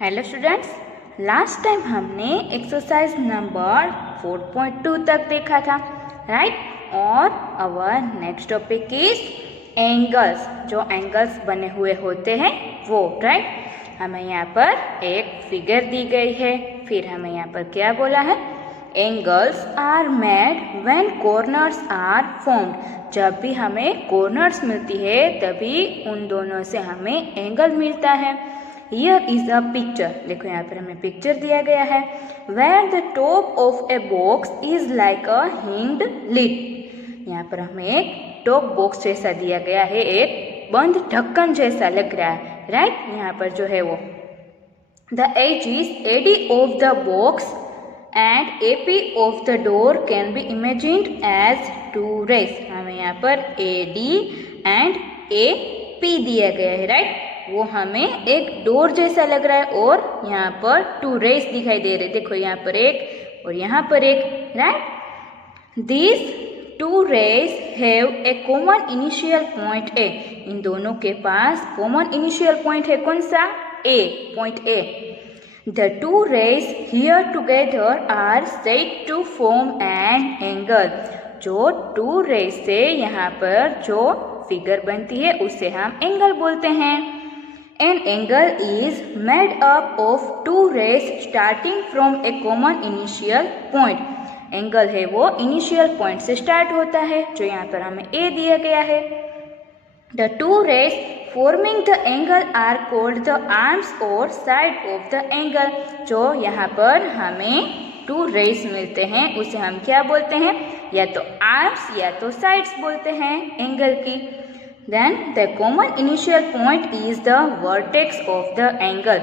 Hello students, last time हमने exercise number 4.2 तक देखा था, राइट। और our next topic is angles. जो एंगल्स बने हुए होते हैं वो, राइट। हमें यहाँ पर एक फिगर दी गई है, फिर हमें यहाँ पर क्या बोला है, angles are made when corners are formed. जब भी हमें कॉर्नर्स मिलती है तभी उन दोनों से हमें एंगल मिलता है। Here is a picture। देखो यहाँ पर हमें पिक्चर दिया गया है। Where the top of a box is like a hinged lid। यहाँ पर हमें एक टॉप बॉक्स जैसा दिया गया है, एक बंद ढक्कन जैसा लग रहा है, राइट। यहाँ पर जो है वो The edges AD of the box and AP of the door can be imagined as two rays। हमें यहाँ पर AD and AP दिया गया है, राइट। वो हमें एक डोर जैसा लग रहा है और यहाँ पर टू रेस दिखाई दे रहे। देखो यहाँ पर एक और यहाँ पर एक, right. This two rays have a common initial point A. इन दोनों के पास कॉमन इनिशियल पॉइंट है, कौन सा, A, point A. The two rays here together are said to form an angle. जो टू रेस से यहाँ पर जो फिगर बनती है उसे हम एंगल बोलते हैं। An angle is made up of two rays starting from a common initial point। Angle है वो इनिशियल पॉइंट से स्टार्ट होता है, जो यहाँ पर हमें ए दिया गया है। The two rays forming the angle are called the arms or side of the angle। जो यहाँ पर हमें टू रेस मिलते हैं उसे हम क्या बोलते हैं, या तो आर्म्स या तो साइड्स बोलते हैं एंगल की। Then the common initial point is the vertex of the angle।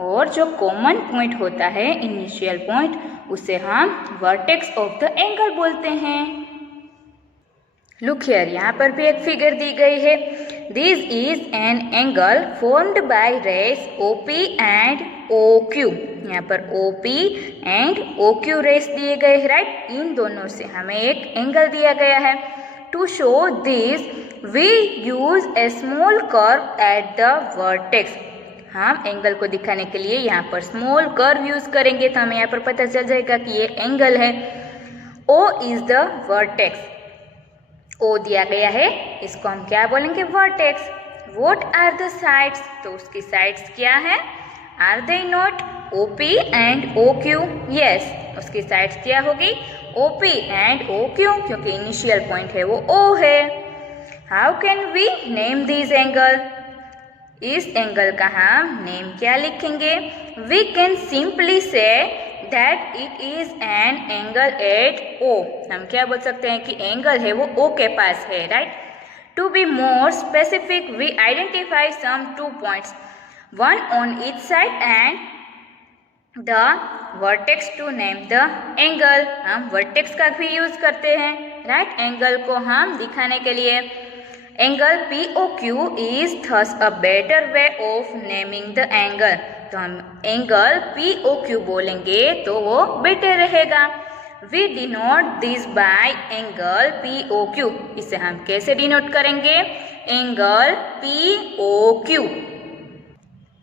और जो कॉमन पॉइंट होता है, इनिशियल पॉइंट, उसे हम vertex of the angle बोलते हैं। Look here, यहाँ पर भी एक फिगर दी गई है। This is an angle formed by rays OP and OQ। यहाँ पर OP and OQ रेस दिए गए हैं, राइट। इन दोनों से हमें एक एंगल दिया गया है। To show this, we use a small curve at the vertex। हम एंगल को दिखाने के लिए यहाँ पर स्मॉल कर्व यूज करेंगे, तो हमें यहाँ पर पता चल जाएगा कि ये एंगल है। O is the vertex। O दिया गया है, इसको हम क्या बोलेंगे, vertex. What are the sides? तो उसकी साइड्स क्या है, Are they not OP and OQ? Yes, उसकी साइड्स क्या होगी, OP and OQ, क्योंकि इनिशियल पॉइंट है वो O है। How can we name this angle? इस एंगल का हम नेम क्या लिखेंगे, We can simply say that it is an angle at O। हम क्या बोल सकते हैं कि एंगल है वो O के पास है, right. To be more specific, we identify some 2 points, one on each side and the vertex to name the angle। हम vertex का भी यूज करते हैं, राइट, एंगल को हम दिखाने के लिए। Angle POQ is thus a better way of naming the angle। तो हम एंगल POQ बोलेंगे तो वो बेटर रहेगा। We denote this by angle POQ। इसे हम कैसे डिनोट करेंगे, angle POQ।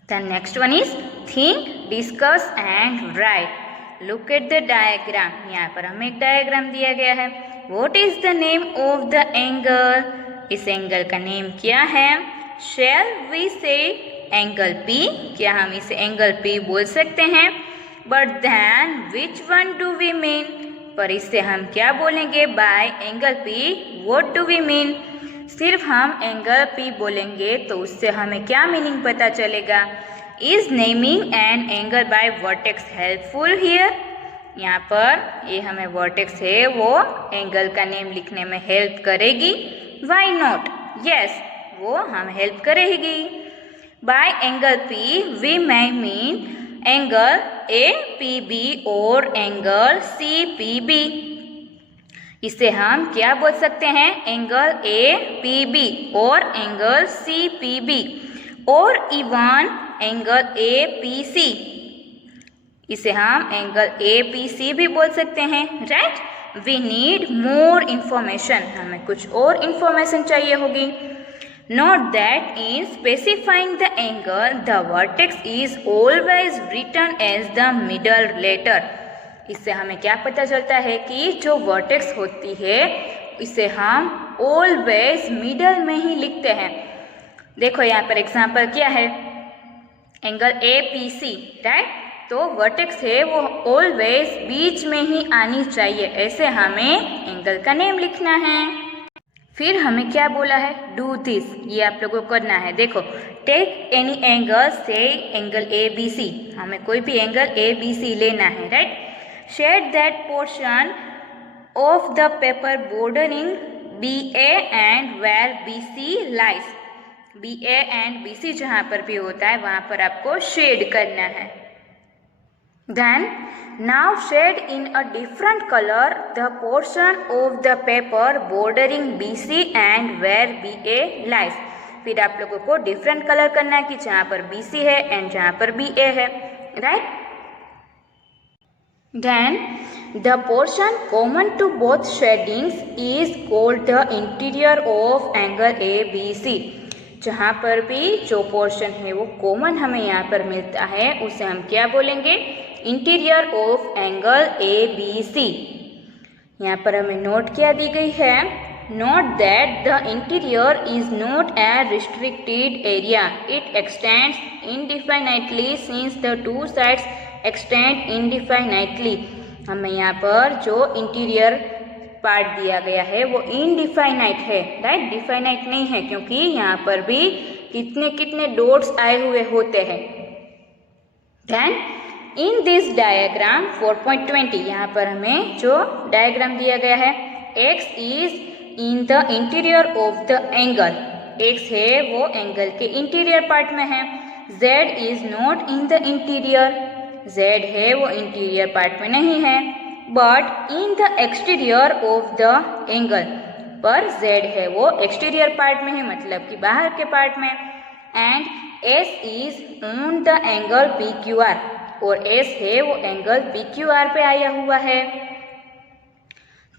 The next one is think, discuss and write। Look at the diagram। यहाँ पर हमें एक डायग्राम दिया गया है। What is the name of the angle? इस एंगल का नेम क्या है। Shall we say angle P? क्या हम इसे एंगल P बोल सकते हैं। But then which one do we mean? पर इससे हम क्या बोलेंगे, by angle P what do we mean? सिर्फ हम एंगल P बोलेंगे तो उससे हमें क्या मीनिंग पता चलेगा। Is naming an angle by vertex helpful here? यहाँ पर ये हमें वर्टेक्स है वो एंगल का नेम लिखने में हेल्प करेगी। Why not? Yes, वो हम हेल्प करेगी। By angle P we may mean angle APB और एंगल CPB। इसे हम क्या बोल सकते हैं, एंगल APB और एंगल CPB और इवन एंगल APC। इसे हम एंगल APC भी बोल सकते हैं, right. We need more information. हमें कुछ और इंफॉर्मेशन चाहिए होगी। Note that in specifying the angle, the vertex is always written as the middle letter. इससे हमें क्या पता चलता है कि जो वर्टेक्स होती है इसे हम ऑलवेज मिडल में ही लिखते हैं। देखो यहाँ पर एग्जाम्पल क्या है, angle A P C, right. तो वर्टेक्स है वो ऑलवेज बीच में ही आनी चाहिए, ऐसे हमें एंगल का नेम लिखना है। फिर हमें क्या बोला है, डू दिस, ये आप लोगों को करना है। देखो, take any angle, say angle A B C, हमें कोई भी एंगल ए बी सी लेना है, right. Shade that portion of the paper bordering B A and where B C lies, B A and B C जहाँ पर भी होता है वहाँ पर आपको शेड करना है। Then now shade in a different color the portion of the paper bordering BC and where BA lies. फिर आप लोगों को डिफरेंट कलर करना है कि जहाँ पर BC है एंड जहाँ पर BA है, right. Then the portion common to both shadings is called the interior of angle ABC. जहाँ पर भी जो पोर्शन है वो कॉमन हमें यहाँ पर मिलता है उसे हम क्या बोलेंगे, interior of angle A B C. यहाँ पर हमें नोट क्या दी गई है, note that the interior is not a restricted area, it extends indefinitely since the two sides extend indefinitely. हमें यहाँ पर जो इंटीरियर पार्ट दिया गया है वो इनडिफाइनाइट है, राइट, डिफाइनाइट नहीं है, क्योंकि यहाँ पर भी कितने कितने डॉट्स आए हुए होते हैं। देन इन दिस डायग्राम 4.20, यहाँ पर हमें जो डायग्राम दिया गया है, x is in the interior of the angle, x है वो एंगल के इंटीरियर पार्ट में है, z is not in the interior, z है वो इंटीरियर पार्ट में नहीं है, but in the exterior of the angle, पर z है वो एक्सटीरियर पार्ट में है, मतलब कि बाहर के पार्ट में, and s is on the angle P Q R, और s है वो एंगल पी क्यू आर पे आया हुआ है।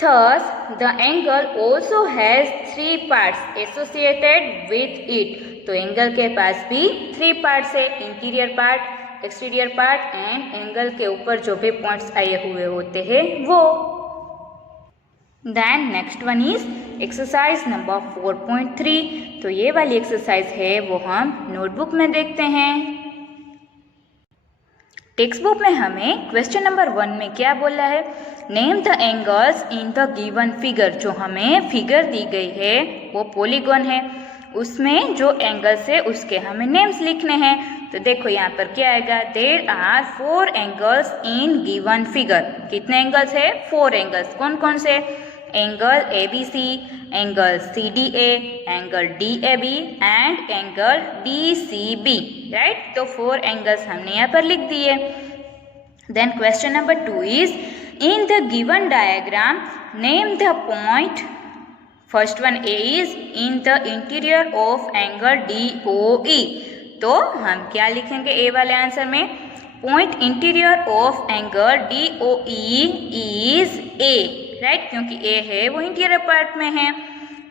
Thus the angle also has 3 parts associated with it, तो एंगल के पास भी 3 पार्ट्स है, interior part, exterior part and angle के ऊपर जो भी पॉइंट्स आए हुए होते हैं वो। Then next one is exercise number 4.3, तो ये वाली एक्सरसाइज है वो हम नोटबुक में देखते हैं। टेक्स्ट बुक में हमें क्वेश्चन नंबर 1 में क्या बोला है, name the angles in the given figure, जो हमें फिगर दी गई है वो पॉलीगॉन है, उसमें जो एंगल्स है उसके हमें नेम्स लिखने हैं। तो देखो यहाँ पर क्या आएगा, there are 4 angles in given figure, कितने एंगल्स है, 4 एंगल्स, कौन कौन से, angle A B C, angle C D A, angle D A B and angle D C B, right. तो 4 एंगल्स हमने यहाँ पर लिख दिए। Then question number 2 is in the given diagram name the point, first one A is in the interior of angle D O E, तो हम क्या लिखेंगे ए वाले आंसर में, point interior of angle D O E is A, right, क्योंकि A है वो interior part में है।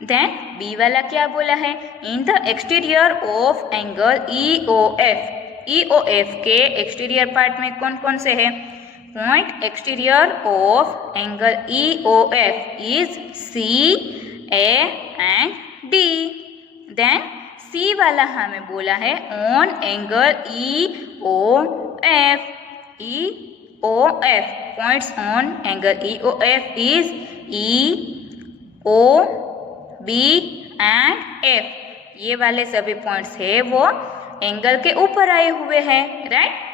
देन बी वाला क्या बोला है, in the exterior of angle E O F, E O F के एक्सटीरियर पार्ट में कौन कौन से है, point exterior of angle E O F is C, A and D. Then C वाला हमें बोला है on angle E O F, E O F, points on angle E O F is E O B and F, ये वाले सभी points है वो angle के ऊपर आए हुए हैं, right.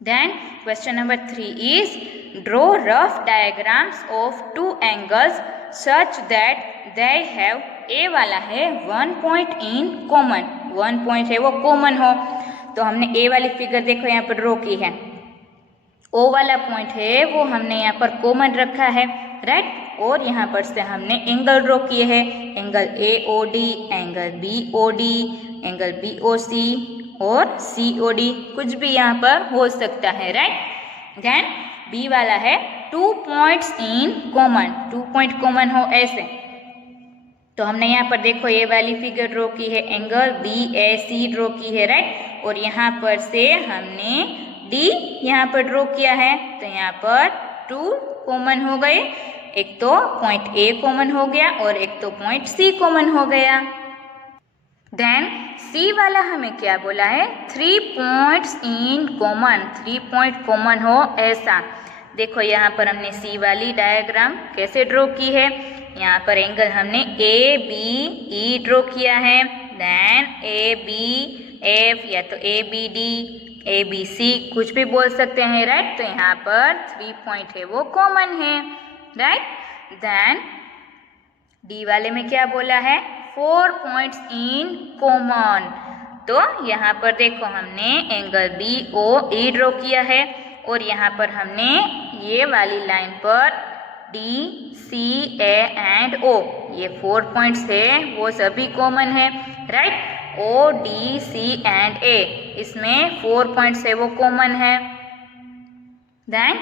Then question number 3 is draw rough diagrams of 2 angles such that they have, A वाला है 1 पॉइंट इन कॉमन, 1 पॉइंट है वो कॉमन हो, तो हमने ए वाली फिगर देखो यहाँ पर ड्रॉ की है, ओ वाला पॉइंट है वो हमने यहाँ पर कॉमन रखा है, राइट, और यहाँ पर से हमने एंगल ड्रॉ किए हैं, angle A O D, angle B O D, angle B O C और सी ओ डी, कुछ भी यहाँ पर हो सकता है, राइट। देन बी वाला है 2 points in common, 2 point common हो ऐसे। तो हमने यहाँ पर देखो ये वाली फिगर ड्रॉ की है, एंगल BAC ड्रॉ की है, राइट। और यहाँ पर से हमने D यहाँ पर ड्रॉ किया है, तो यहाँ पर 2 कॉमन हो गए, एक तो पॉइंट A कॉमन हो गया और एक तो पॉइंट C कॉमन हो गया। देन C वाला हमें क्या बोला है, 3 points in common, 3 point common हो ऐसा। देखो यहाँ पर हमने C वाली डायग्राम कैसे ड्रॉ की है, यहाँ पर एंगल हमने ABE ड्रॉ किया है, देन ABF या तो ABD ABC कुछ भी बोल सकते हैं, राइट। तो यहाँ पर 3 पॉइंट है वो कॉमन है, राइट। देन D वाले में क्या बोला है, 4 पॉइंट्स इन कॉमन। तो यहाँ पर देखो हमने एंगल BOE ड्रॉ किया है और यहाँ पर हमने ये वाली लाइन पर D, C, A and O ये 4 पॉइंट्स है वो सभी कॉमन है, right. O, D, C and A इसमें 4 पॉइंट्स है वो कॉमन है। देन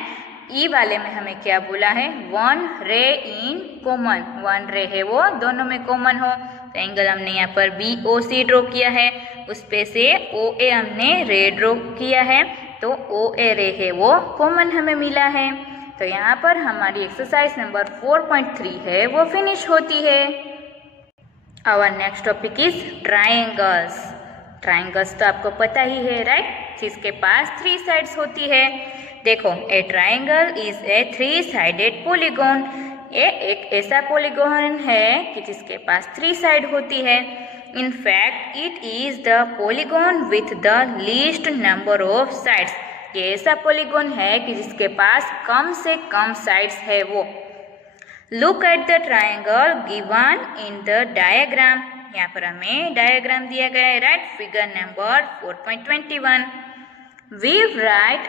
E वाले में हमें क्या बोला है, 1 रे इन कॉमन, 1 रे है वो दोनों में कॉमन हो। तो एंगल हमने यहाँ पर BOC ड्रॉ किया है, उस पे से OA हमने रे ड्रॉ किया है, तो OA रे है वो कॉमन हमें मिला है। तो यहाँ पर हमारी एक्सरसाइज नंबर 4.3 है वो फिनिश होती है। Our next topic is triangles. Triangles तो आपको पता ही है, राइट, जिसके पास 3 साइड्स होती है। देखो, ए triangle is a 3 sided polygon. ये एक ऐसा पॉलीगॉन है कि जिसके पास 3 साइड होती है। In fact it is the polygon with the least number of sides. ये ऐसा पॉलीगॉन है कि जिसके पास कम से कम साइड्स है वो। Look at the triangle given in the diagram. यहाँ पर हमें डायग्राम दिया गया है, right, figure number 4.21। We write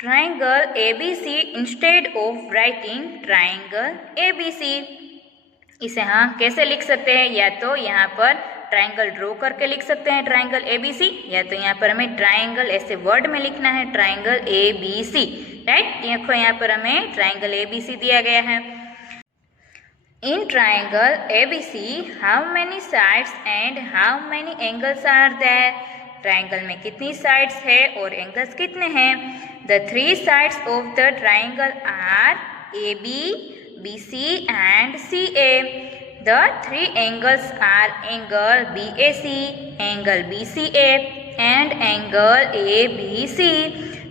triangle ABC instead of writing triangle ABC। इसे हम कैसे लिख सकते हैं, या तो यहाँ पर ट्राइंगल ड्रॉ करके लिख सकते हैं ट्राइंगल ABC, या तो यहाँ पर हमें ट्राइंगल ऐसे वर्ड में लिखना है ट्राइंगल ABC, राइट। देखो यहाँ पर हमें ट्राइंगल ABC दिया गया है। In triangle ABC how many sides and how many angles are there. Triangle में कितनी साइड्स है और एंगल्स कितने हैं। The 3 sides of the triangle are AB, BC and CA। The 3 angles are angle BAC, angle BCA and angle ABC.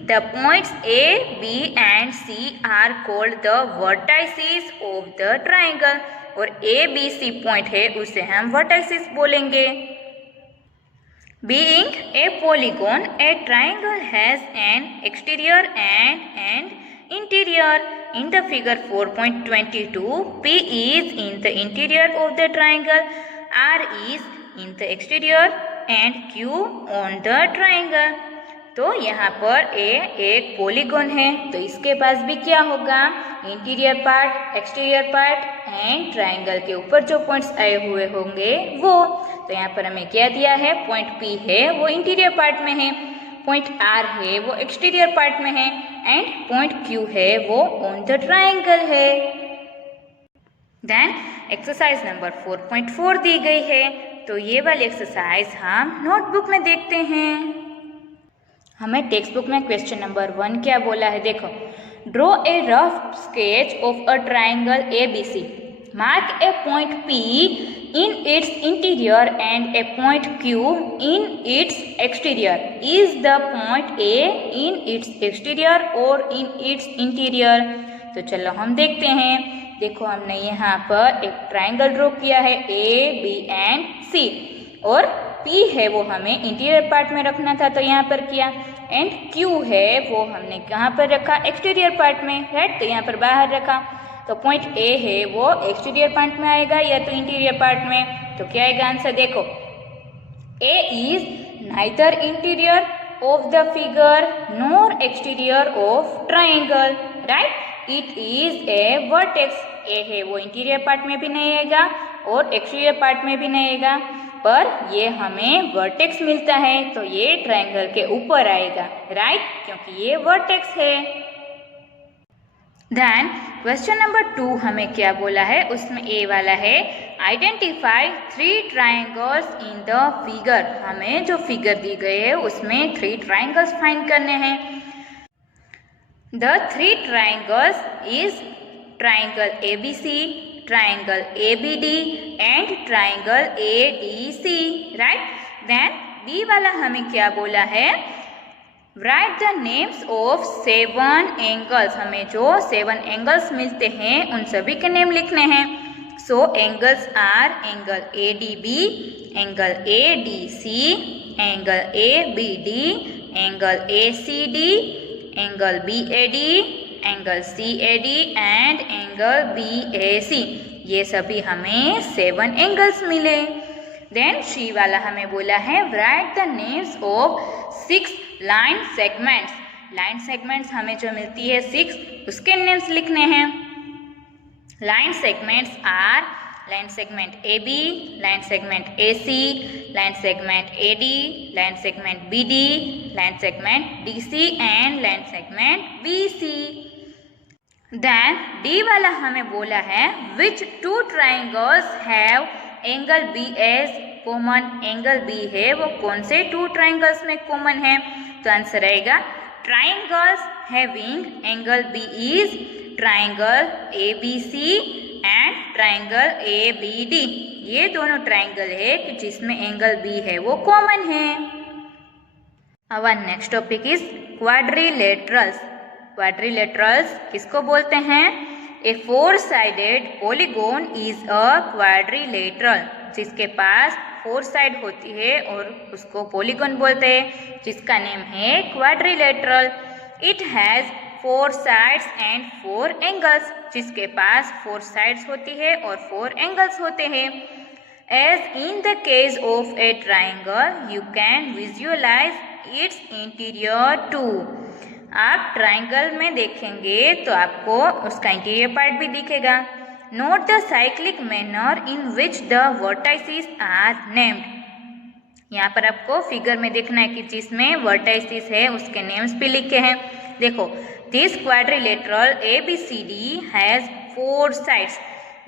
The points A, B and C are called the vertices of the triangle. और ABC point है उसे हम vertices बोलेंगे। Being a polygon, a triangle has an exterior and an interior. In the figure 4.22, P is in the interior of the triangle, R is in the exterior and Q on the triangle. तो यहाँ पर A एक polygon है, तो इसके पास भी क्या होगा, interior part, exterior part and triangle के ऊपर जो पॉइंट्स आए हुए होंगे वो। तो यहाँ पर हमें क्या दिया है, पॉइंट P है वो इंटीरियर पार्ट में है, पॉइंट R है वो एक्सटीरियर पार्ट में है एंड पॉइंट Q है वो ऑन द ट्राइंगल है। देन एक्सरसाइज नंबर 4.4 दी गई है, तो ये वाली एक्सरसाइज हम नोटबुक में देखते हैं। हमें टेक्स्ट बुक में क्वेश्चन नंबर 1 क्या बोला है, देखो, draw a rough sketch of a triangle ABC, mark A point P in its interior and a point Q in its exterior. Is the point A in its exterior or in its interior? तो चलो हम देखते हैं। देखो हमने यहाँ पर एक ट्राइंगल ड्रॉ किया है A, B एंड C, और P है वो हमें इंटीरियर पार्ट में रखना था तो यहाँ पर किया, एंड Q है वो हमने कहाँ पर रखा, एक्सटीरियर पार्ट में, राइट, तो यहाँ पर बाहर रखा। तो पॉइंट A है वो एक्सटीरियर पार्ट में आएगा या तो इंटीरियर पार्ट में। तो क्या आएगा आंसर, देखो, A is neither interior of the figure nor exterior of triangle, right, it is a vertex. A है वो इंटीरियर पार्ट में भी नहीं आएगा और एक्सटीरियर पार्ट में भी नहीं आएगा, पर ये हमें वर्टेक्स मिलता है तो ये ट्राइंगल के ऊपर आएगा, राइट, क्योंकि ये वर्टेक्स है। देन क्वेश्चन नंबर 2 हमें क्या बोला है, उसमें ए वाला है identify 3 triangles in the figure. हमें जो फिगर दी गई है उसमें 3 ट्राइंगल्स फाइंड करने हैं। The 3 triangles is triangle ABC, triangle ABD and triangle ADC, right. Then B वाला हमें क्या बोला है, right the names of 7 angles. हमें जो 7 एंगल्स मिलते हैं उन सभी के नेम लिखने हैं। सो angles R angle ADB, angle ADC, angle ABD, angle ACD, angle BAD, angle CAD and angle BAC। ये सभी हमें 7 एंगल्स मिले। देन सी वाला हमें बोला है right the names of 6 line segments. Line segments हमें जो मिलती है 6, उसके नेम्स लिखने हैं। Line segments are line segment AB, line segment AC, line segment AD, line segment BD, line segment DC and line segment BC। Then D वाला हमें बोला है which 2 triangles have angle B as common. Angle B है वो कौन से 2 triangles में common है, तो आंसर आएगा triangles having angle B is triangle ABC and triangle ABD। ये दोनों ट्राइंगल है कि जिसमें एंगल B है वो कॉमन है। Our next topic is quadrilaterals. Quadrilaterals किसको बोलते हैं, a four sided polygon is a quadrilateral. जिसके पास 4 साइड होती है और उसको पॉलीगॉन बोलते हैं, जिसका नेम है quadrilateral. It has 4 sides and 4 angles. जिसके पास 4 साइड्स होती है और 4 एंगल्स होते हैं। As in the case of a triangle you can visualize its interior too. आप ट्राइंगल में देखेंगे तो आपको उसका इंटीरियर पार्ट भी दिखेगा। Note the cyclic manner in which the vertices are named. यहाँ पर आपको फिगर में देखना है कि जिसमें वर्टाइसिस है उसके नेम्स भी लिखे हैं। देखो this quadrilateral ABCD has 4 sides.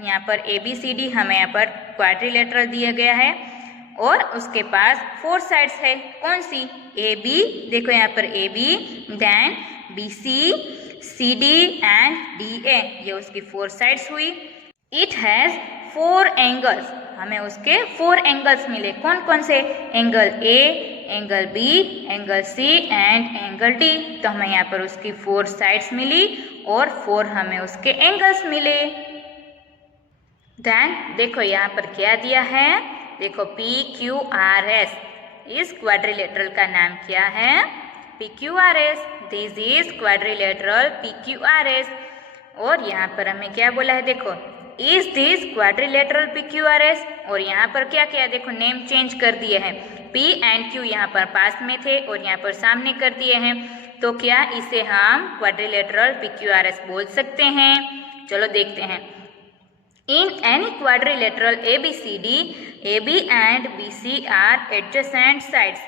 यहाँ पर ABCD हमें यहाँ पर क्वाड्रिलेटरल दिया गया है और उसके पास 4 साइड्स है। कौन सी, AB, देखो यहाँ पर AB, then BC, CD and DA, ये उसकी 4 साइड्स हुई। It has 4 angles. हमें उसके 4 एंगल्स मिले। कौन कौन से, angle A, angle B, angle C and angle D। तो हमें यहाँ पर उसकी 4 साइड्स मिली और 4 हमें उसके एंगल्स मिले। देन देखो यहाँ पर क्या दिया है, देखो PQRS। इस क्वाड्रिलेटरल का नाम क्या है, PQRS। This is quadrilateral PQRS। और यहाँ पर हमें क्या बोला है, देखो इज दिस क्वाड्रिलेटरल PQRS। और यहाँ पर क्या किया, देखो नेम चेंज कर दिए हैं। P एंड Q यहाँ पर पास में थे और यहाँ पर सामने कर दिए हैं। तो क्या इसे हम क्वाड्रिलेटरल PQRS बोल सकते हैं। चलो देखते हैं। In any quadrilateral ABCD, AB and BC are adjacent sides।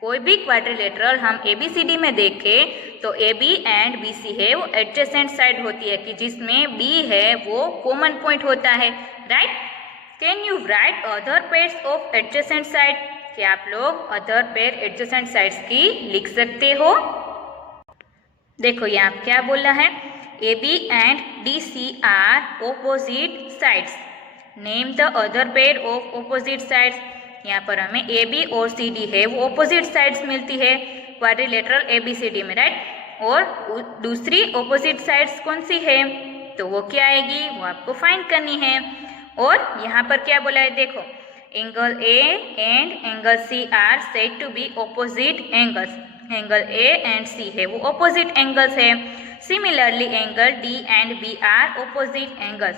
कोई भी क्वाड्रिलेटरल हम ABCD में देखें तो AB एंड BC है वो एडजेसेंट साइड होती है, कि जिसमें B है वो कॉमन पॉइंट होता है, right. Can you right other pairs of adjacent side. क्या आप लोग अदर पेयर एडजेसेंट साइड्स की लिख सकते हो। देखो यहाँ क्या बोला है, AB and DC are opposite sides। Name the other pair of opposite sides। यहाँ पर हमें AB और CD है वो opposite sides मिलती है क्वाड्रिलेटरल ABCD में, राइट। और दूसरी opposite sides कौन सी है, तो वो क्या आएगी, वो आपको फाइंड करनी है। और यहाँ पर क्या बोला है, देखो angle A and angle C are said to be opposite angles। Angle A and C है वो opposite angles है। Similarly, angle D and B are opposite angles।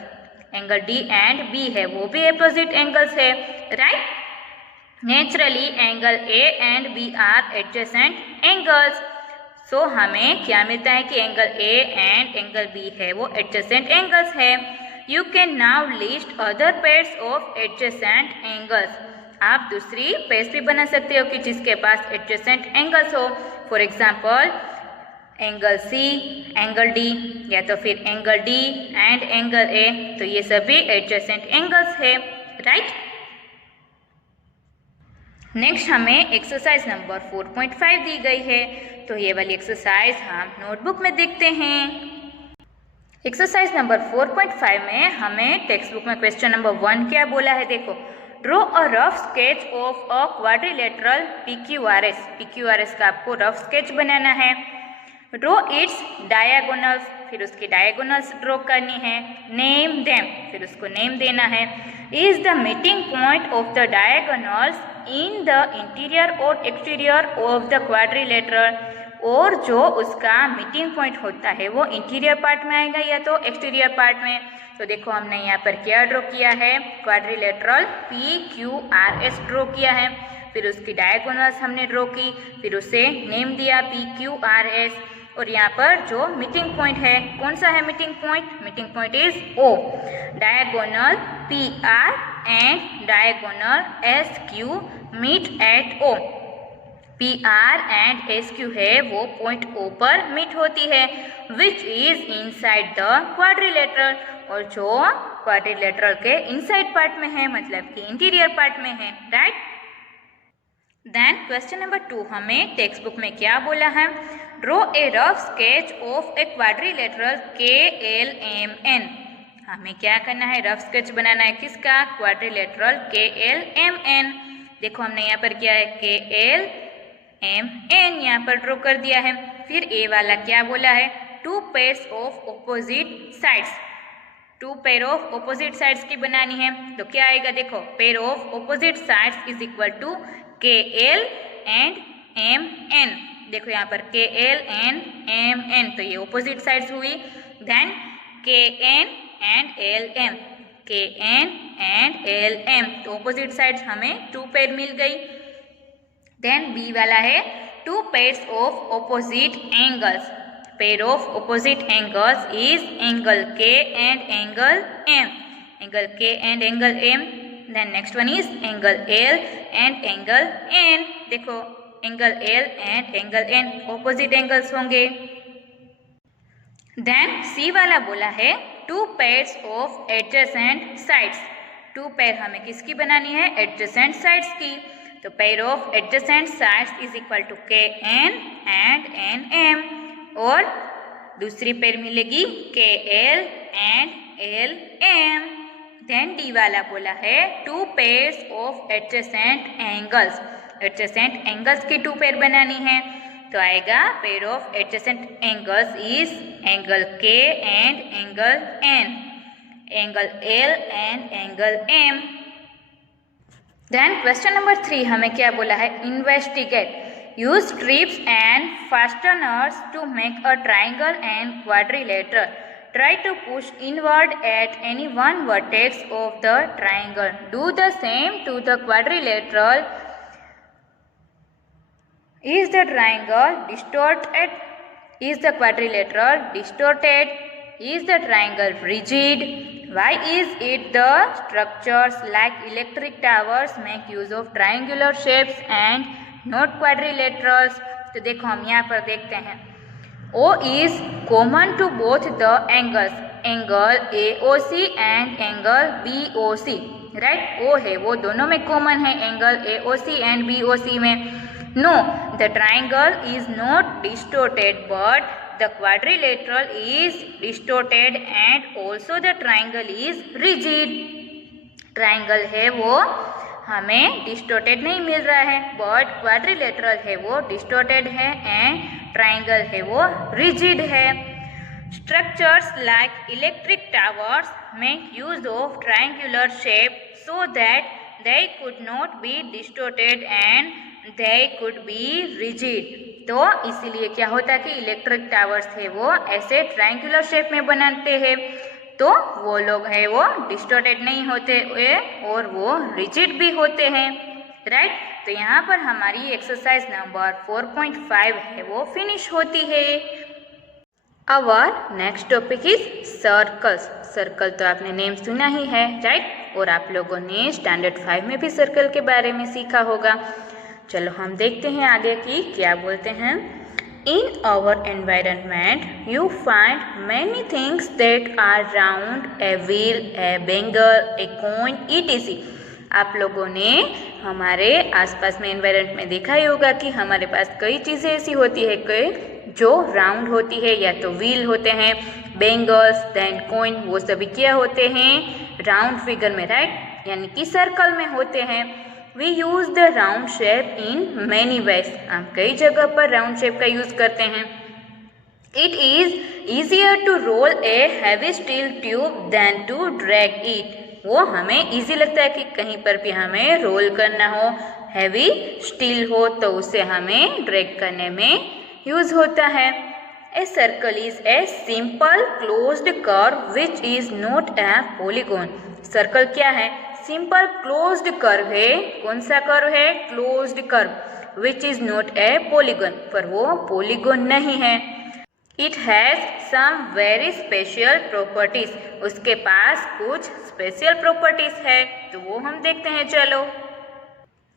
Angle D and B है वो भी opposite angles है, right. Naturally angle A and B are adjacent angles। So हमें क्या मिलता है कि angle A and angle B है वो adjacent angles है। You can now list other pairs of adjacent angles। आप दूसरी पेयर्स भी बना सकते हो कि जिसके पास adjacent angles हो। For example angle C, angle D, या तो फिर angle D and angle A, तो ये सभी एडजेसेंट एंगल्स है, राइट। नेक्स्ट हमें एक्सरसाइज नंबर 4.5 दी गई है, तो ये वाली एक्सरसाइज हम नोटबुक में देखते हैं। एक्सरसाइज नंबर 4.5 में हमें टेक्स्ट बुक में क्वेश्चन नंबर 1 क्या बोला है, देखो, draw a rough sketch of a quadrilateral PQRS। PQRS का आपको रफ स्केच बनाना है। ड्रॉ इट्स डायगोनल्स, फिर उसकी डायगोनल्स ड्रॉ करनी है। नेम देम, फिर उसको नेम देना है। Is the meeting point of the diagonals in the interior और एक्सटीरियर ऑफ द क्वाड्रिलेटरल, और जो उसका मीटिंग पॉइंट होता है वो इंटीरियर पार्ट में आएगा या तो एक्सटीरियर पार्ट में। तो देखो हमने यहाँ पर क्या ड्रॉ किया है, क्वाड्रिलेटरल PQRS ड्रॉ किया है, फिर उसकी डायगोनल्स हमने ड्रॉ की, फिर उसे नेम दिया PQRS, और यहाँ पर जो मीटिंग पॉइंट है, कौन सा है meeting point, meeting point is O, diagonal PR and diagonal SQ meet at O। PR and SQ है वो पॉइंट O पर मीट होती है, which is inside the quadrilateral, और जो क्वाड्रिलेटरल के इनसाइड पार्ट में है, मतलब कि इंटीरियर पार्ट में है, राइट। देन क्वेश्चन नंबर 2 हमें टेक्स्ट बुक में क्या बोला है, draw a rough sketch of a quadrilateral KLMN। हमें क्या करना है, रफ स्केच बनाना है, किसका, क्वाड्रिलेटरल KLMN। देखो हमने यहाँ पर क्या है, KLMN यहाँ पर ड्रॉ कर दिया है। फिर ए वाला क्या बोला है, 2 pairs of opposite sides, 2 pair of opposite sides की बनानी है। तो क्या आएगा, देखो, pair of opposite sides is equal to KL and MN। देखो यहाँ पर KL एंड MN, तो ये ऑपोजिट साइड्स हुई। Then KN and LM, KN and LM, तो ऑपोजिट साइड्स हमें 2 पेयर मिल गई। देन बी वाला है 2 pairs of opposite angles, pair of opposite angles is angle K and angle M, angle K and angle M। Then next one is angle L and angle N। देखो angle L and angle N opposite angles होंगे। Then C वाला बोला है 2 pairs of adjacent sides, 2 pair हमें किसकी बनानी है, adjacent sides की। तो pair of adjacent sides is equal to KN and NM, और दूसरी पेयर मिलेगी KL and LM। Then D वाला बोला है 2 pairs of adjacent angles, adjacent angles की 2 पेयर बनानी है। तो आएगा pair of adjacent angles is angle K and angle N, angle L and angle M। Then question number 3 हमें क्या बोला है, investigate, use strips and fasteners to make a triangle and quadrilateral, try to push inward at any one vertex of the triangle, do the same to the quadrilateral. Is the triangle distorted? Is the quadrilateral distorted? Is the triangle rigid? Why is it the structures like electric towers make use of triangular shapes and not quadrilaterals? तो देखो हम यहाँ पर देखते हैं, O is common to both the angles, angle AOC and angle BOC, right? O है वो दोनों में common है, angle AOC and BOC में। No, the triangle is not distorted, but the quadrilateral is distorted and also the triangle is rigid. Triangle है वो हमें distorted नहीं मिल रहा है, but quadrilateral है वो distorted है and triangle है वो rigid है। Structures like electric towers make use of triangular shape so that they could not be distorted and they could be rigid। तो इसीलिए क्या होता है कि इलेक्ट्रिक टावर्स है वो ऐसे ट्रायंगुलर शेप में बनाते हैं, तो वो लोग है वो डिस्टॉर्टेड नहीं होते और वो रिजिड भी होते हैं, राइट। तो यहाँ पर हमारी एक्सरसाइज नंबर 4.5 है वो फिनिश होती है। Our next topic is circles. Circle तो आपने नेम सुना ही है, राइट, और आप लोगों ने स्टैंडर्ड 5 में भी सर्कल के बारे में सीखा होगा। चलो हम देखते हैं आगे की क्या बोलते हैं। In our environment, you find many things that are round, a wheel, a bangle, a coin, etc. आप लोगों ने हमारे आसपास में एनवायरनमेंट में देखा ही होगा कि हमारे पास कई चीज़ें ऐसी होती है कि जो राउंड होती है, या तो व्हील होते हैं, बेंगल्स, देन कॉइन, वो सभी क्या होते हैं, राउंड फिगर में, राइट, यानी कि सर्कल में होते हैं। We use the round shape in many ways. हम कई जगह पर राउंड शेप का यूज करते हैं। It is easier to roll a heavy steel tube than to drag it. वो हमें इजी लगता है कि कहीं पर भी हमें रोल करना हो, हैवी स्टील हो, तो उसे हमें ड्रैग करने में यूज होता है। A circle is a simple closed curve which is not a polygon. Circle क्या है? सिंपल क्लोज्ड कर्व है। कौन सा कर्व है? Closed curve, which is not a polygon, पर वो पॉलीगन नहीं है। It has some very special properties, उसके पास कुछ स्पेशल प्रॉपर्टीज है, तो वो हम देखते हैं। चलो,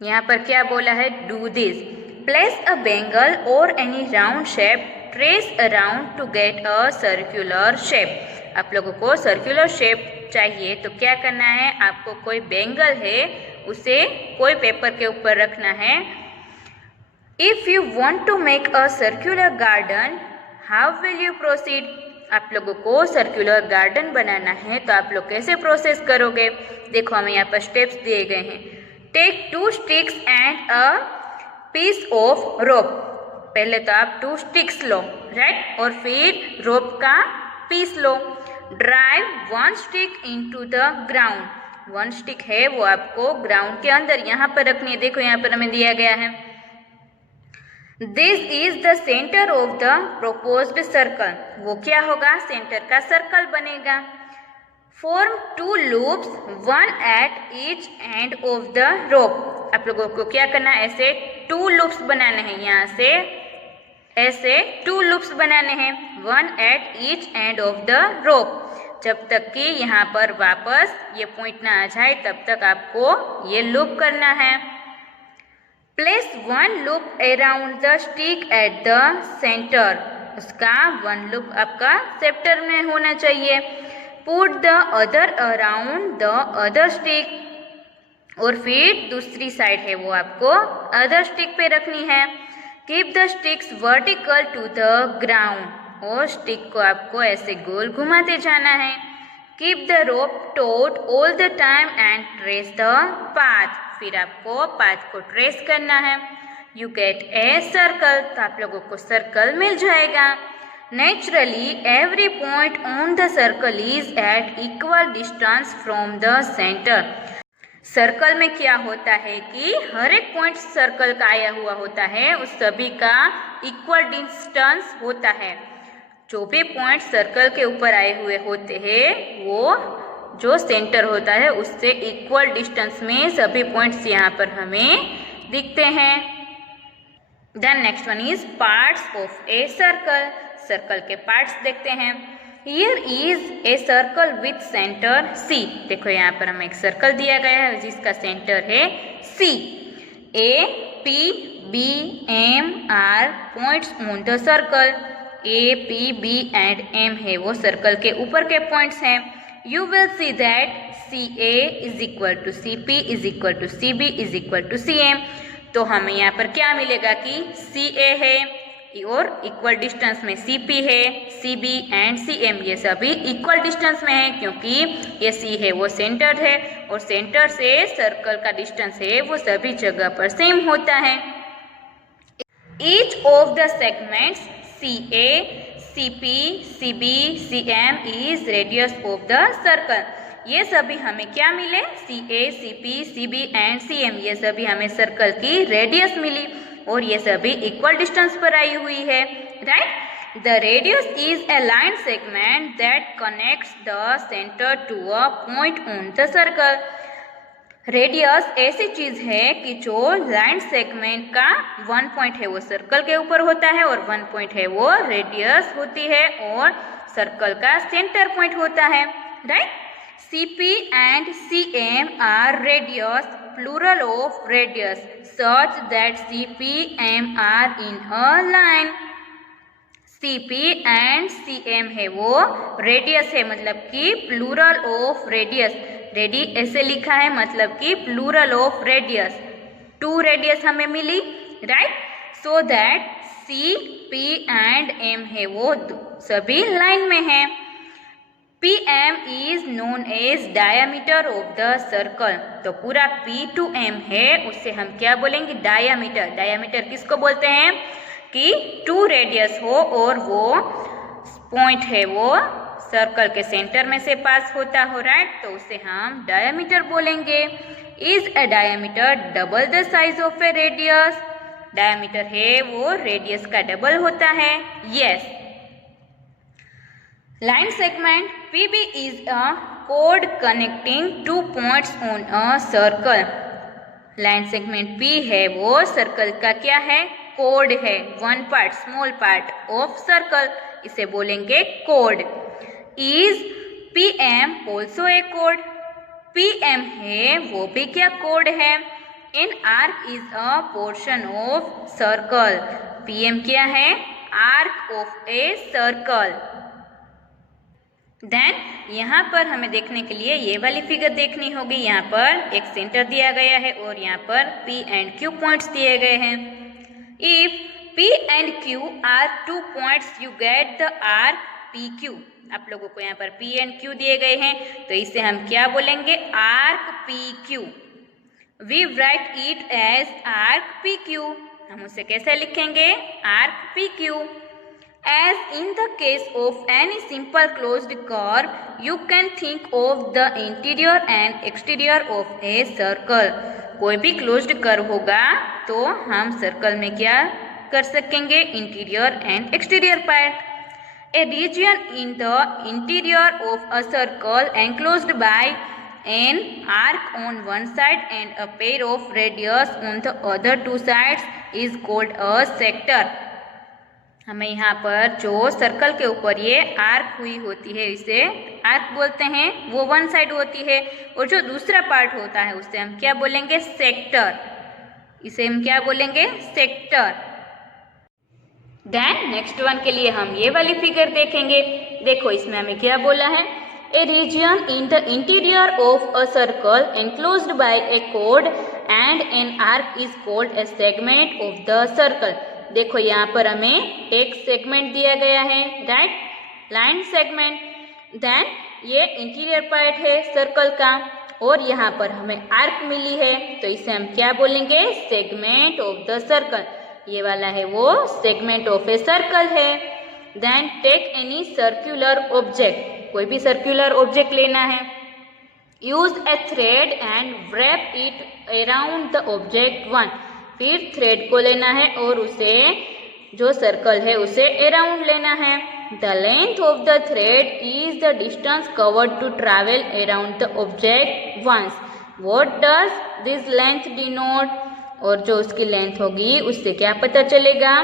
यहाँ पर क्या बोला है? Do this, place a bangle or any round shape, trace around to get a circular shape. आप लोगों को सर्कुलर शेप चाहिए तो क्या करना है? आपको कोई बेंगल है उसे कोई पेपर के ऊपर रखना है। If you want to make a circular garden, how will you proceed? आप लोगों को सर्कुलर गार्डन बनाना है तो आप लोग कैसे प्रोसेस करोगे? देखो, हमें यहाँ पर स्टेप्स दिए गए हैं। Take 2 sticks and a piece of rope. पहले तो आप 2 स्टिक्स लो, राइट, और फिर रोप का पीस लो। Drive 1 stick into the ground. 1 stick है वो आपको ग्राउंड के अंदर यहाँ पर रखनी है। देखो, यहाँ पर हमें दिया गया है, this is the centre of the proposed circle. वो क्या होगा? सेंटर का सर्कल बनेगा। Form 2 loops, 1 at each end of the rope. आप लोगों को क्या करना है? ऐसे 2 लूप्स बनाने हैं। यहाँ से ऐसे 2 लूप्स बनाने हैं, 1 at each end of the rope. जब तक कि यहाँ पर वापस ये पॉइंट ना आ जाए तब तक आपको ये लूप करना है। Place 1 loop around the stick at the centre. उसका 1 लूप आपका सेंटर में होना चाहिए। Put the other around the other stick, और फिर दूसरी साइड है वो आपको अदर स्टिक पे रखनी है। Keep the sticks vertical to the ground, और स्टिक को आपको ऐसे गोल घुमाते जाना है। Keep the rope taut all the time and trace the path. फिर आपको पाथ को ट्रेस करना है। यू गेट ए सर्कल, तो आप लोगों को सर्कल मिल जाएगा। Naturally every point on the circle is at equal distance from the centre. Circle में क्या होता है कि हर एक पॉइंट सर्कल का आया हुआ होता है, उस सभी का इक्वल डिस्टेंस होता है। जो भी पॉइंट सर्कल के ऊपर आए हुए होते हैं वो जो सेंटर होता है उससे इक्वल डिस्टेंस में सभी पॉइंट्स यहाँ पर हमें दिखते हैं। Then next one is parts of a circle. Circle के पार्ट्स देखते हैं। Here is a circle with center C. देखो, यहाँ पर हमें एक सर्कल दिया गया है जिसका सेंटर है C. A, P, B, M are points on the circle. A, P, B and M है वो सर्कल के ऊपर के पॉइंट्स हैं। You will see that CA is equal to CP is equal to CB is equal to CM. तो हमें यहाँ पर क्या मिलेगा कि CA है और इक्वल डिस्टेंस में CP है, CB एंड CM ये सभी इक्वल डिस्टेंस में है, क्योंकि ये C है वो सेंटर है और सेंटर से सर्कल का डिस्टेंस है वो सभी जगह पर सेम होता है। Each of the segments CA, CP, CB, CM is radius of the circle. ये सभी हमें क्या मिले? CA, CP, CB and CM ये सभी हमें सर्कल की रेडियस मिली और ये सभी इक्वल डिस्टेंस पर आई हुई है, right. The radius is a line segment that connects the centre to a point on the circle. Radius ऐसी चीज है कि जो लाइन सेगमेंट का 1 पॉइंट है वो सर्कल के ऊपर होता है और 1 पॉइंट है वो रेडियस होती है और सर्कल का सेंटर पॉइंट होता है, right. CP and CM are radius, plural of radius, such that CP and M are in a line. CP and CM है वो रेडियस है, मतलब कि प्लूरल ऑफ रेडियस। रेडी ऐसे लिखा है मतलब कि प्लूरल ऑफ रेडियस। 2 रेडियस हमें मिली, right. So that CP and M है वो सभी लाइन में है। PM is known as diameter of the circle। तो पूरा P to M है, उससे हम क्या बोलेंगे, डायामीटर। डायामीटर किसको बोलते हैं कि 2 रेडियस हो और वो पॉइंट है वो सर्कल के सेंटर में से पास होता हो, राइट, तो उसे हम डायामीटर बोलेंगे। Is a diameter double the size of A radius. Diameter है वो रेडियस का डबल होता है, yes. Line segment PB is a chord connecting 2 points on a circle। Line segment P है वो सर्कल का क्या है, कोड है, 1 part, small part of circle, इसे बोलेंगे कोड। इज PM ऑल्सो ए कोड। PM है वो भी क्या कोड है। An arc is a portion of circle. PM क्या है, arc of a circle. Then यहाँ पर हमें देखने के लिए ये वाली फिगर देखनी होगी। यहाँ पर एक सेंटर दिया गया है और यहाँ पर P एंड Q पॉइंट्स दिए गए हैं। If P and Q are 2 points you get the arc PQ। आप लोगों को यहाँ पर P एंड Q दिए गए हैं, तो इसे हम क्या बोलेंगे, arc PQ। We write it as arc PQ। हम उसे कैसे लिखेंगे, arc PQ। As in the case of any simple closed curve, you can think of the interior and exterior of a circle। कोई भी closed curve होगा तो हम circle में क्या कर सकेंगे, interior and exterior part. A region in the interior of a circle enclosed by an arc on one side and a pair of radius on the other 2 sides is called a sector। हमें यहाँ पर जो circle के ऊपर ये arc हुई होती है इसे आर्क बोलते हैं, वो 1 साइड होती है, और जो दूसरा पार्ट होता है उसे हम क्या बोलेंगे, सेक्टर। इसे हम क्या बोलेंगे, सेक्टर। देन नेक्स्ट वन के लिए हम ये वाली फिगर देखेंगे। देखो इसमें हमें क्या बोला है, a region in the interior of a circle enclosed by a कोड and an arc is called a segment of the circle. देखो यहाँ पर हमें एक सेगमेंट दिया गया है, राइट, लाइन सेगमेंट। देन ये इंटीरियर पार्ट है सर्कल का और यहाँ पर हमें आर्क मिली है, तो इसे हम क्या बोलेंगे, सेगमेंट ऑफ द सर्कल। ये वाला है वो सेगमेंट ऑफ ए सर्कल है। Then take any circular object, कोई भी सर्कुलर ऑब्जेक्ट लेना है। Use a thread and wrap it around the object 1। फिर थ्रेड को लेना है और उसे जो सर्कल है उसे अराउंड लेना है। The length of the thread is the distance covered to travel around the object once. What does this length denote. और जो उसकी लेंथ होगी उससे क्या पता चलेगा,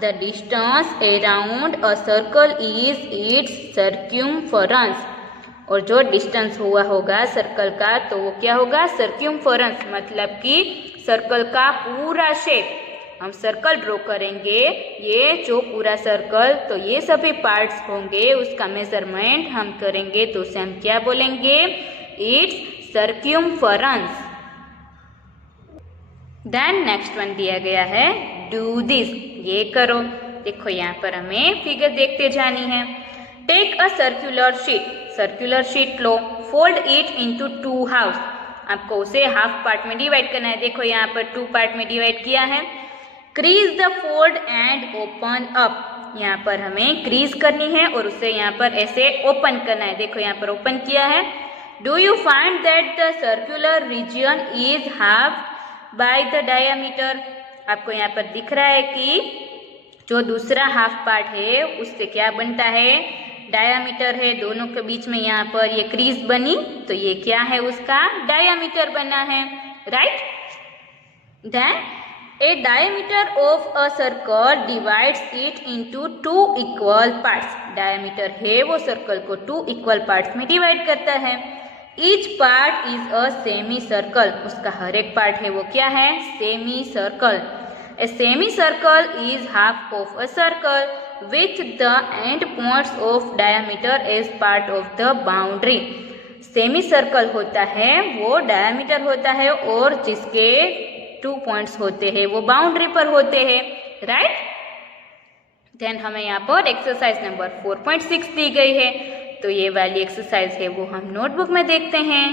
the distance around a circle is its circumference. और जो डिस्टेंस हुआ होगा सर्कल का तो वो क्या होगा, सर्क्यूमफरेंस, मतलब कि सर्कल का पूरा शेप। हम सर्कल ड्रॉ करेंगे, ये जो पूरा सर्कल, तो ये सभी पार्ट्स होंगे, उसका मेजरमेंट हम करेंगे तो उसे हम क्या बोलेंगे, इट्स सर्क्यूमफरेंस। देन नेक्स्ट वन दिया गया है, डू दिस, ये करो। देखो यहाँ पर हमें फिगर देखते जानी है। Take a circular sheet, circular sheet लो, फोल्ड इट इनटू 2 हाफ। आपको उसे हाफ पार्ट में डिवाइड करना है। देखो यहाँ पर 2 पार्ट में डिवाइड किया है। Crease the fold and open up, यहाँ पर हमें क्रीज करनी है और उसे यहाँ पर ऐसे ओपन करना है। देखो यहाँ पर ओपन किया है। Do you find that the circular region is half by the diameter. आपको यहाँ पर दिख रहा है कि जो दूसरा हाफ पार्ट है उससे क्या बनता है, डायामीटर है। दोनों के बीच में यहाँ पर ये क्रीज बनी तो ये क्या है, उसका डायामीटर बना है, right. Then a diameter of a circle divides it into 2 equal parts. Diameter है वो सर्कल को 2 इक्वल पार्ट्स में डिवाइड करता है। Each part is a semi circle, उसका हर एक पार्ट है वो क्या है, semi circle. A semi circle is half of a circle. with the end points of diameter as part of the boundary. Semi circle होता है वो डायमीटर होता है और जिसके 2 पॉइंट्स होते हैं वो बाउंड्री पर होते हैं, राइट। देन हमें यहाँ पर एक्सरसाइज नंबर 4.6 दी गई है, तो ये वाली एक्सरसाइज है वो हम नोटबुक में देखते हैं।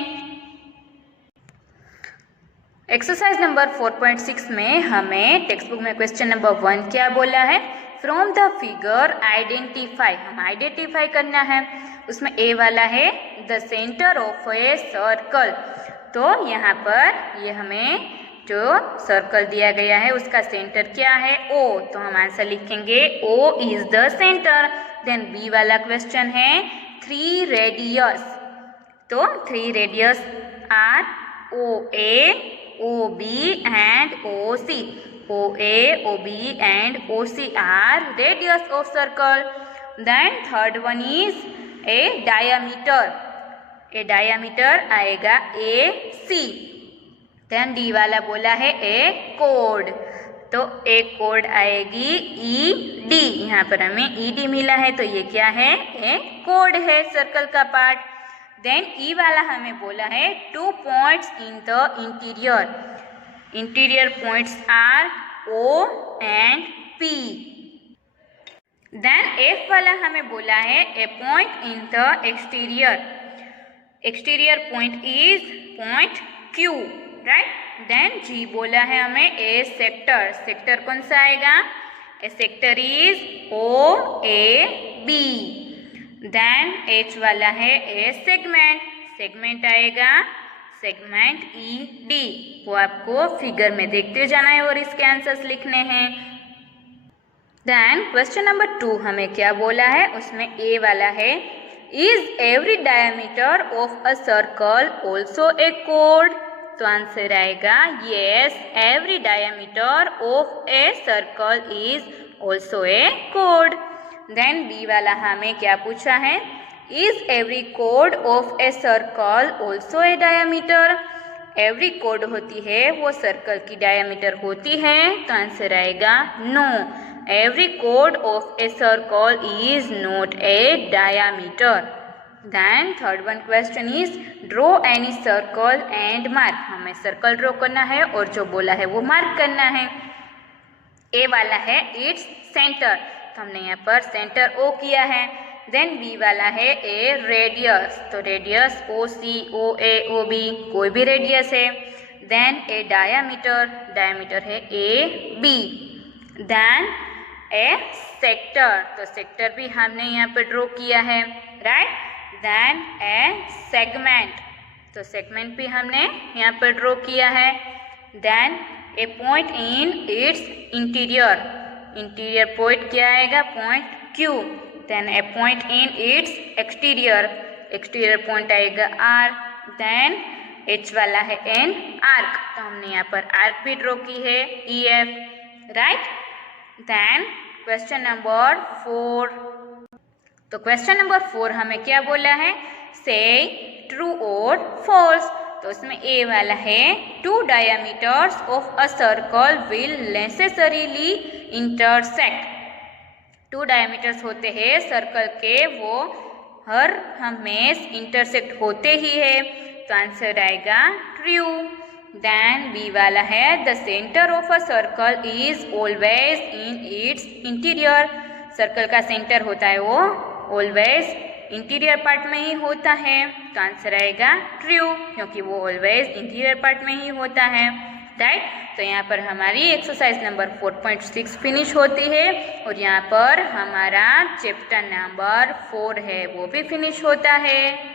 एक्सरसाइज नंबर 4.6 में हमें टेक्स्ट बुक में क्वेश्चन नंबर 1 क्या बोला है, फ्रॉम द फिगर आइडेंटिफाई, हम आइडेंटिफाई करना है। उसमें ए वाला है the centre of a circle, तो यहाँ पर ये हमें जो सर्कल दिया गया है उसका सेंटर क्या है, ओ, तो हम आंसर लिखेंगे O is the centre. Then B वाला क्वेश्चन है 3 रेडियस, तो 3 radius are O A, OB and OC. OA, OB and OC are radius of circle. Then third one is a diameter. A diameter आएगा AC. Then D वाला बोला है a chord. तो एक code आएगी ED, यहाँ पर हमें ED मिला है तो ये क्या है, एक कोड है सर्कल का पार्ट। देन ई वाला हमें बोला है 2 points in the interior, interior points are O and P। Then F वाला हमें बोला है a point in the exterior, exterior point is point Q, right. Then G बोला है हमें ए सेक्टर, सेक्टर कौन सा आएगा, a sector is OAB। Then H वाला है ए सेगमेंट, सेगमेंट आएगा सेगमेंट ED, वो आपको फिगर में देखते जाना है और इसके आंसर्स लिखने हैं। देन क्वेश्चन नंबर 2 हमें क्या बोला है, उसमें ए वाला है is every diameter of a circle also a code, तो आंसर आएगा yes, every diameter of a circle is also a code. Then B वाला हमें क्या पूछा है, इज एवरी कोड of a circle also a diameter, every code होती है वो सर्कल की डायमीटर होती है, तो आंसर आएगा नो, एवरी कोड of a circle is not a diameter. Then third one question is draw any circle and mark, हमें सर्कल ड्रॉ करना है और जो बोला है वो मार्क करना है। ए वाला है इट्स सेंटर, तो हमने यहाँ पर सेंटर O किया है। देन बी वाला है ए रेडियस, तो रेडियस OC, OA, OB कोई भी रेडियस है। देन ए डायामीटर, डायामीटर है AB। देन ए सेक्टर, तो सेक्टर भी हमने यहाँ पर ड्रॉ किया है, राइट। देन ए सेगमेंट, तो सेगमेंट भी हमने यहाँ पर ड्रॉ किया है। Then a point in its interior, interior point क्या आएगा, point Q। Then a point in its exterior, exterior point आएगा R। देन H वाला है N आर्क, तो हमने यहाँ पर आर्क भी ड्रॉ की है EF, right. Then question number 4, तो क्वेश्चन नंबर 4 हमें क्या बोला है, से ट्रू और फॉल्स, तो उसमें ए वाला है 2 diameters of a circle will necessarily intersect, 2 diameters होते हैं सर्कल के वो हर हमेशा इंटरसेक्ट होते ही है, तो आंसर आएगा ट्रू। देन बी वाला है the centre of a circle is always in its interior, circle का सेंटर होता है वो ऑलवेज इंटीरियर पार्ट में ही होता है, तो आंसर आएगा ट्रू, क्योंकि वो ऑलवेज इंटीरियर पार्ट में ही होता है, राइट। तो यहाँ पर हमारी एक्सरसाइज नंबर 4.6 फिनिश होती है और यहाँ पर हमारा चैप्टर नंबर 4 है वो भी फिनिश होता है।